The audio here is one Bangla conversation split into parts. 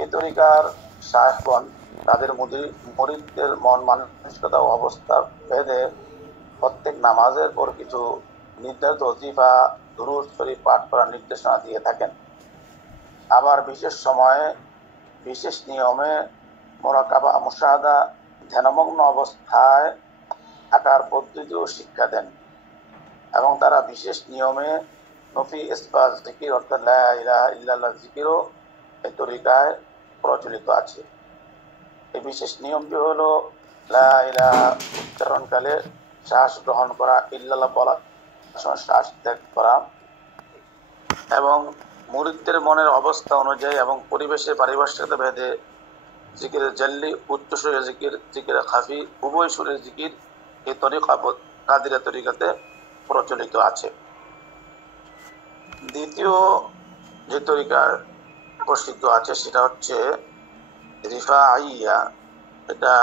এই তরিকার শায়খগণ তাদের মুরিদদের মন মানসিকতা ও অবস্থা ভেদে প্রত্যেক নামাজের পর কিছু নির্ধারিত ওজিফা দুরূদ শরীফ পাঠ করার নির্দেশনা দিয়ে থাকেন। আবার বিশেষ সময়ে বিশেষ নিয়মে মুরাকাবা মুশাহাদা ধ্যানমগ্ন অবস্থায় থাকার পদ্ধতিও শিক্ষা দেন এবং তারা বিশেষ নিয়মে নফি ইসবাত জিকির অর্থাৎ লা ইলাহা ইল্লাল্লাহ জিকিরও এই তরিকায় প্রচলিত আছে। এই বিশেষ নিয়মটি হলো লা ইলাহা উচ্চারণকালে শ্বাস গ্রহণ করা, ইল্লাল্লাহ বলার সময় শ্বাস ত্যাগ করা এবং মুরিদদের মনের অবস্থা অনুযায়ী এবং পরিবেশের পারিপার্শ্বিকতা ভেদে জিকিরের জাল্লি, উচ্চ সুরের জিকির, জিকিরের খাফি, উভয় সুরের জিকির এই তরিকা কাদিরিয়া তরিকাতে প্রচলিত আছে। দ্বিতীয় যে তরিকার প্রসিদ্ধ আছে সেটা হচ্ছে রিফাইয়া। এটা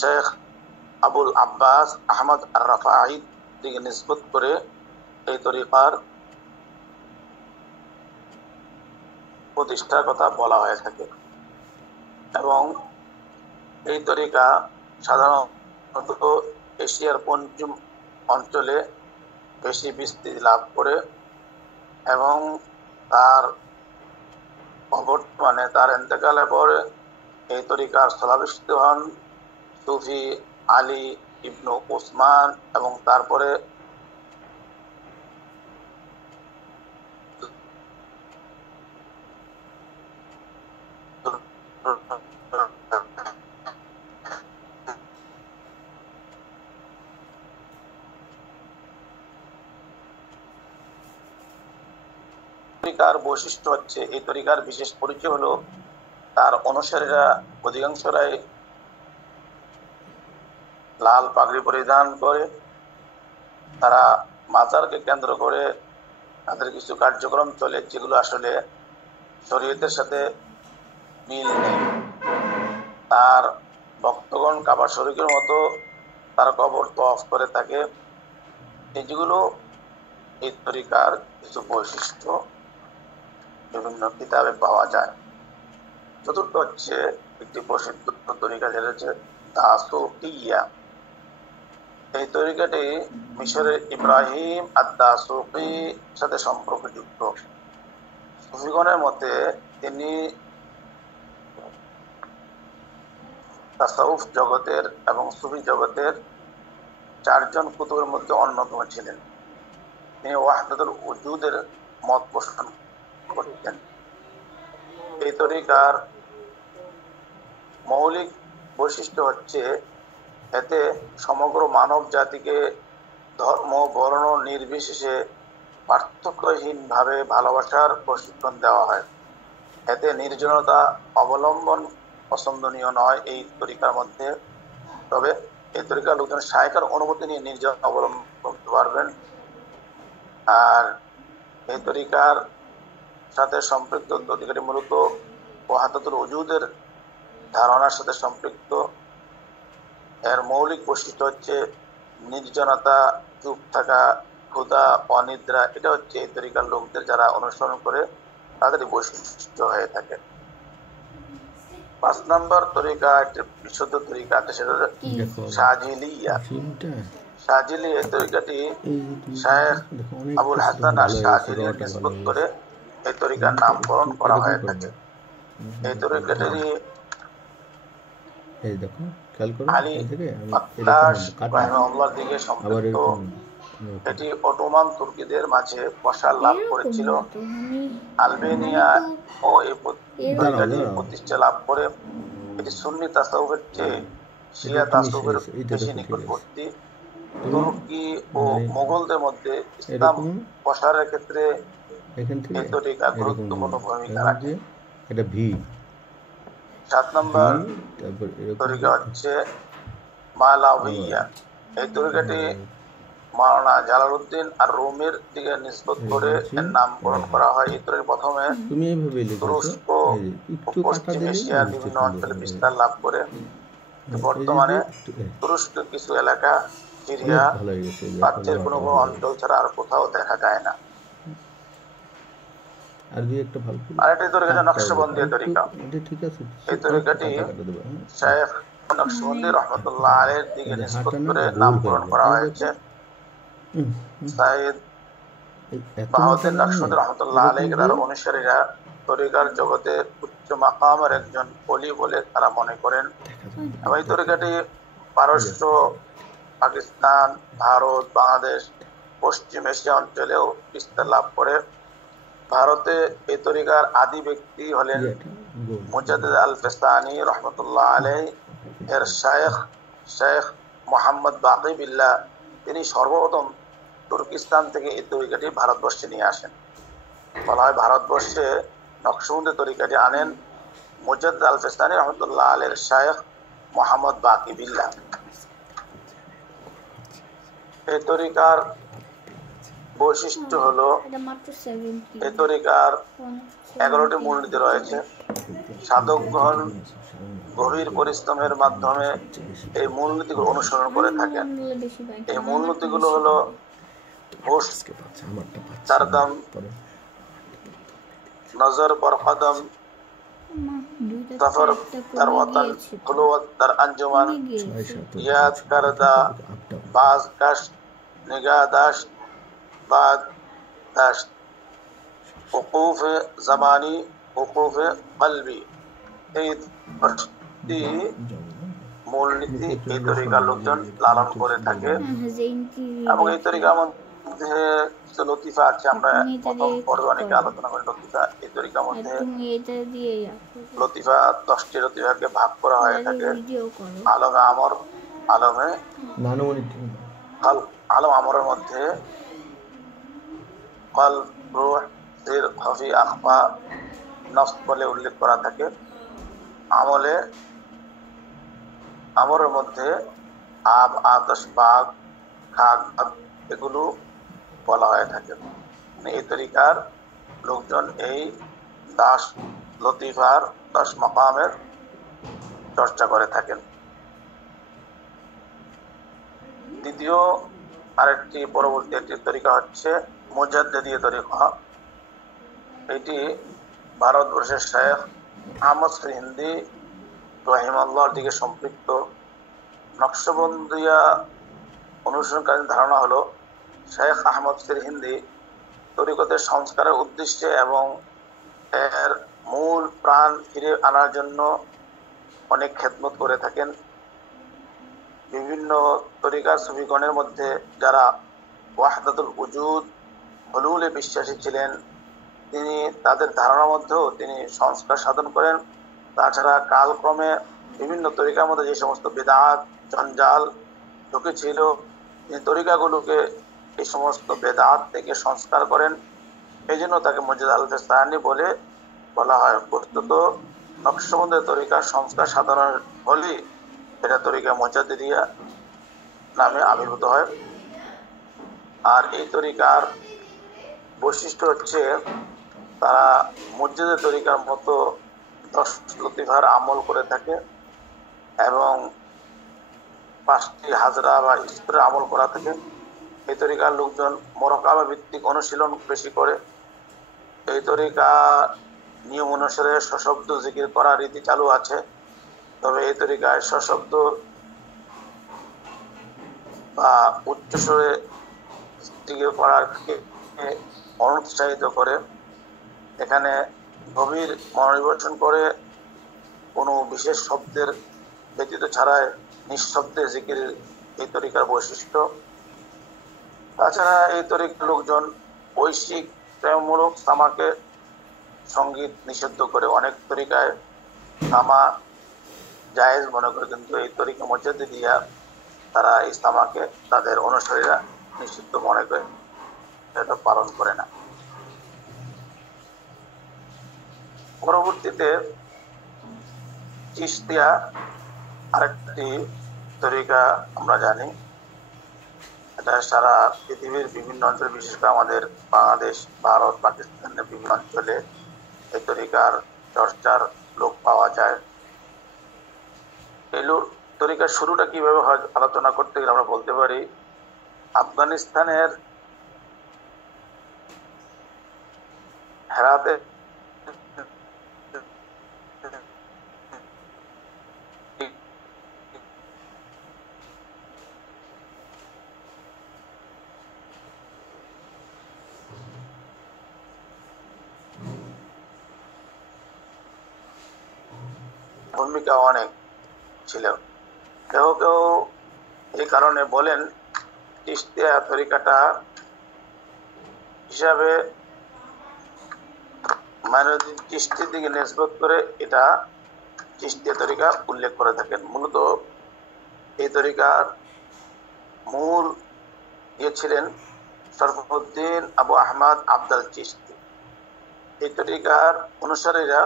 শেখ আবুল আব্বাস আহমদ আর রাফাঈ দিকে নিসবত করে এই তরিকার প্রতিষ্ঠার কথা বলা হয়ে থাকে এবং এই তরিকা সাধারণত এশিয়ার পশ্চিম অঞ্চলে বেশি বিস্তৃতি লাভ করে এবং তার বর্তমানে তার ইন্তেকালের পরে এই তরিকার স্থলাভিষিক্ত হন সুফি আলী ইবনু ওসমান এবং তারপরে তরিকার বৈশিষ্ট্য হচ্ছে এই তরিকার বিশেষ পরিচয় হলো তার অনুসারীরা অধিকাংশরাই লাল পাগড়ি পরিধান করে। তারা মাজারকে কেন্দ্র করে তাদের কিছু কার্যক্রম চলে যেগুলো আসলে শরীয়তের সাথে মিল নেই। তার ভক্তগণ কাবা শরীফের মতো তারা কবর তওয়াফ করে থাকে। যেগুলো এই তরিকার কিছু বৈশিষ্ট্য বিভিন্ন কিতাবে পাওয়া যায়। চতুর্থ হচ্ছে একটি প্রসিদ্ধ তরিকা, যেটা হচ্ছে দাসুকিয়া। এই তরিকাটি মিশরের ইব্রাহিম আদ-দাসুকির সাথে সম্পর্কযুক্ত। সুফিগণের মতে তিনি তাসাউফ জগতের এবং সুফি জগতের চারজন কুতুবের মধ্যে অন্যতম ছিলেন। তিনি ওয়াহদাতুল উজুদের মত পোষণ করতেন। এই তরিকার মৌলিক বৈশিষ্ট্য হচ্ছে এতে সমগ্র মানব জাতিকে ধর্ম বর্ণ নির্বিশেষে পার্থক্যহীনভাবে ভালোবাসার প্রশিক্ষণ দেওয়া হয়। এতে নির্জনতা অবলম্বন পছন্দনীয় নয় এই তরিকার মধ্যে, তবে এই তরিকার লোকজন শায়খার অনুমতি নিয়ে নির্জন অবলম্বন করতে পারবেন। আর এই তরিকার সাথে সম্পৃক্ত তরিকাটি মূলত ওয়াহদাতুল উজুদের ধারণার সাথে সম্পৃক্ত। এর মৌলিক বৈশিষ্ট্য হচ্ছে নির্জনতা, চুপ থাকা, ক্ষুধা, অনিদ্রা। এটা হচ্ছে এই তরিকার লোকদের যারা অনুসরণ করে তাদের বৈশিষ্ট্য হয়ে থাকে। 5 নম্বর তরিকা, একটা বিশুদ্ধ তরিকা আছে, সেটা হচ্ছে শাজিলিয়া। শাজিলি এই তরিকাটি শায়েখ আবুল হাসান আর শাজিলির নিসবত করে এই তরিকার নামকরণ করা হয়ে থাকে। এই তরিকাটি আলী আক্তাশ রাহিমাহুল্লাহর দিকে সম্পৃক্ত। এটি অটোমান তুর্কিদের মাঝে প্রসার লাভ করেছিল। আলবেনিয়া ও এই তরিকাটি প্রতিষ্ঠা লাভ করে। এটি সুন্নি তাসাউফের চেয়ে শিয়া তাসাউফের বেশি নিকটবর্তী। তুর্কি ও মুঘলদের মধ্যে ইসলাম প্রসারের ক্ষেত্রে এই তরিকা গুরুত্বপূর্ণ ভূমিকা রাখে। 7 নম্বর তরিকা হচ্ছে মালাউইয়া। এই তরিকাটি মাওলানা জালালউদ্দিন আর রুমির দিকে নিসবত করে এর নামকরণ করা হয়। এই তরিকা প্রথমে তুরস্ক ও পশ্চিম এশিয়ার বিভিন্ন অঞ্চলে বিস্তার লাভ করে। বর্তমানে তুরস্কের কিছু এলাকা, সিরিয়া, প্রাচ্যের কোনো অঞ্চল ছাড়া আর কোথাও দেখা যায় না। আর দুই একটা ভালো আরেকটি তরিকা নকশবন্দি তরিকা। এটা ঠিক আছে। এই তরিকাটি শেখ নকশবন্দি রহমতুল্লাহ আলাইহির দিকে নিসবত করে নামকরণ করা হয়েছে। সাইদ বাহাউদ্দিন নকশবন্দি রহমতুল্লাহ আলাইহি তার অনুসারীরা তরিকার জগতে উচ্চ মাকামের একজন ওলি বলে তারা মনে করেন। এবং এই তরিকাটি পারস্য, পাকিস্তান, ভারত, বাংলাদেশ, পশ্চিম এশিয়া অঞ্চলেও বিস্তার লাভ করে। ভারতে এই তরিকার আদি ব্যক্তি হলেন মুজাদ্দিদ আল ফিস্তানি রহমতুল্লাহ আলাইহি এর শেখ মোহাম্মদ বাকি বিল্লাহ। তিনি সর্বপ্রথম তুর্কিস্তান থেকে এই তরিকাটি ভারতবর্ষে নিয়ে আসেন। বলা হয় ভারতবর্ষে নকশবন্দি তরিকাটি আনেন মুজাদ্দিদ আল ফিস্তানি রহমতুল্লাহ আলাইহির শেখ মোহাম্মদ বাকি বিল্লাহ। এই তরিকার বৈশিষ্ট্য হলো এই তরিকার 11টি মূলনীতি রয়েছে। সাধকগণ গভীর পরিশ্রমের মাধ্যমে এই মূলনীতিগুলো অনুসরণ করে থাকেন। এই মূলনীতিগুলো হলো হোশ সারদম, নজর বরকদম, সফর তার ওয়াতান, খুলওয়াত তার আঞ্জুমান, ইয়াদ করদা, বাজ কাশ, নিগাহ দাশত, বাদ দাশত, উকুফ জামানি, উকুফ কলবি। এই মূলনীতি এই তরিকার লোকজন লালন করে থাকে। এবং এই তরিকার মধ্যে কিছু লতিফা আছে, আমরা প্রথম পর্বে অনেকে আলোচনা করি লতিফা। এই তরিকার মধ্যে লতিফা 10টি লতিফাকে ভাগ করা হয়ে থাকে। আলমে আমর, আলমে আলম আমরের মধ্যে কলব, রূহ, সির, খফি, আখফা, নফস বলে উল্লেখ করা থাকে। আমরের মধ্যে আব, আতশ, বাগ, খাক এগুলো বলা হয়ে থাকে। এই তরিকার লোকজন এই 10 লতিফার 10 মাকামের চর্চা করে থাকেন। দ্বিতীয় আরেকটি পরবর্তী একটি তরিকা হচ্ছে মুজাদ্দিদি তরিকা। এটি ভারতবর্ষের শেখ আহমদ সিরহিন্দি রাহিমাহুল্লাহর দিকে সম্পৃক্ত। নকশবন্দিয়া অনুসরণকারী ধারণা হলো শেখ আহমদ সিরহিন্দি তরিকতের সংস্কারের উদ্দেশ্যে এবং এর মূল প্রাণ ফিরে আনার জন্য অনেক খেদমত করে থাকেন। বিভিন্ন তরিকার সুফিগণের মধ্যে যারা ওয়াহদাতুল উজুদ, হুলুলে বিশ্বাসী ছিলেন, তিনি তাদের ধারণার মধ্যেও তিনি সংস্কার সাধন করেন। তাছাড়া কালক্রমে বিভিন্ন তরিকার মধ্যে যে সমস্ত বেদাত জঞ্জাল ঢুকেছিল, তিনি তরিকাগুলোকে এই সমস্ত বেদাত থেকে সংস্কার করেন। এই জন্য তাকে মুজাদ্দিদ আল ফিস্তানি বলে বলা হয়। বস্তুত নকশবন্দি তরিকার সংস্কার সাধনের ফলে এটা তরিকা মুজাদ্দিদিয়া নামে আবির্ভূত হয়। আর এই তরিকার বৈশিষ্ট্য হচ্ছে তারা মুজাদ্দিদ তরিকার মতো 10 লতিফার আমল করে থাকে এবং 5টি হাজরা বা ইস্তরের আমল করা থাকে। এই তরিকার লোকজন মুরাকাবা ভিত্তিক অনুশীলন বেশি করে। এই তরিকা নিয়ম অনুসারে সশব্দ জিকির করার রীতি চালু আছে। তবে এই তরিকায় সশব্দ বা উচ্চস্বরে জিকির করার অনুৎসাহিত করে। এখানে গভীর মনোনিবেশন করে কোনো বিশেষ শব্দের ব্যতীত ছাড়াই নিঃশব্দে জিকির এই তরিকার বৈশিষ্ট্য। তাছাড়া এই তরিকার লোকজন ঐশিক প্রেমমূলক সামাকে সঙ্গীত নিষিদ্ধ করে। অনেক তরিকায় সামা জায়েজ মনে করে, কিন্তু এই তরিকা মুজাদ্দিদিয়া তারা এই সামাকে তাদের অনুসারীরা নিষিদ্ধ মনে করে, এটা পালন করে না। পরবর্তীতে চিশতিয়া আরেকটি তরিকা আমরা জানি। এটা সারা পৃথিবীর বিভিন্ন অঞ্চলে, বিশেষ করে আমাদের বাংলাদেশ, ভারত, পাকিস্তানের বিভিন্ন অঞ্চলে এই তরিকার চর্চার লোক পাওয়া যায়। এই তরিকার শুরুটা কিভাবে হয় আলোচনা করতে গেলে আমরা বলতে পারি, আফগানিস্তানের হেরাতে ভূমিকা অনেক ছিল। কেউ কেউ এই কারণে বলেন চিশতিয়া তরিকাটা হিসাবে মাইনুদ্দিন চিশতির দিকে নিসবত করে এটা চিশতিয়া তরিকা উল্লেখ করে থাকেন। মূলত এই তরিকার মূল ছিলেন শরফুদ্দিন আবু আহমদ আবদাল চিশতি। এই তরিকার অনুসারীরা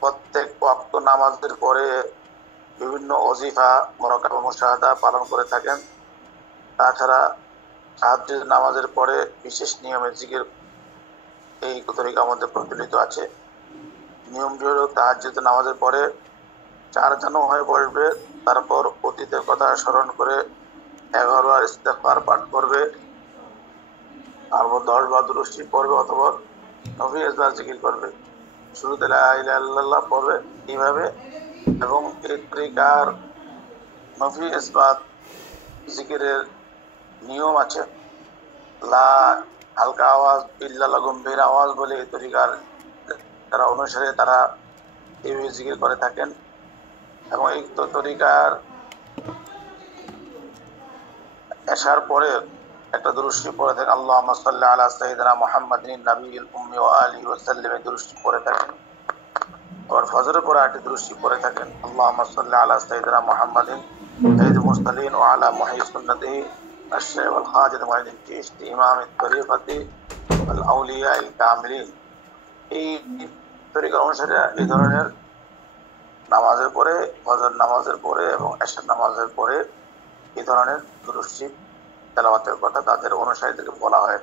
প্রত্যেক ওয়াক্ত নামাজের পরে বিভিন্ন ওজিফা মুরাকাবা মুশাহাদা পালন করে থাকেন। তাছাড়া তাহাজ্জুদ নামাজের পরে বিশেষ নিয়মে জিকির এই তরিকার মধ্যে প্রচলিত আছে। নিয়মটি হল তাহাজ্জুদ নামাজের পরে 4 জানু হয়ে পড়বে, তারপর অতীতের কথা স্মরণ করে 11 বার ইস্তেগফার পাঠ করবে, তারপর 10 বার দুরূদ শরীফ পড়বে অথবা নফি ইজবার জিকির করবে, শুরুতে লা ইলাহা ইল্লাল্লাহ পড়বে এইভাবে। এবং এই তরিকার নফি ইসবাত জিকিরের নিয়ম আছে। লা হালকা আওয়াজ, ইল্লাল্লাহ গম্ভীর আওয়াজ বলে এই তরিকার যারা অনুসারী তারা এইভাবে জিকির করে থাকেন। এবং এই তরিকার এশার পরে একটা দুরূদ শরীফ পড়ে থাকেন, আল্লাহুম্মা সাল্লি আলা সাইয়্যিদিনা মুহাম্মাদিন নাবিয়্যিল উম্মি ওয়া আলিহি ওয়া সাল্লাম, এই দুরূদ শরীফ পড়ে থাকেন। আর ফজরের পরে আরেকটি দুরূদ শরীফ পড়ে থাকেন, আল্লাহুম্মা সাল্লি আলা সাইয়্যিদিনা মুহাম্মাদিন সাইয়্যিদুল মুরসালিন ওয়া আলা মুহয়্য়ি সুন্নতিহি আশ-শাইখ ওয়াল খাজিদ মুঈনুদ্দিন চিশতি ইমামুত তরিকাতি ওয়াল আউলিয়াইল কামিলিন। এই তরিকার অনুসারীরা এই ধরনের নামাজের পরে, ফজর নামাজের পরে এবং এশার নামাজের পরে এই ধরনের দুরূদ শরীফ তেলাওয়াতের কথা তাদের অনুসারীদেরকে বলা হয়।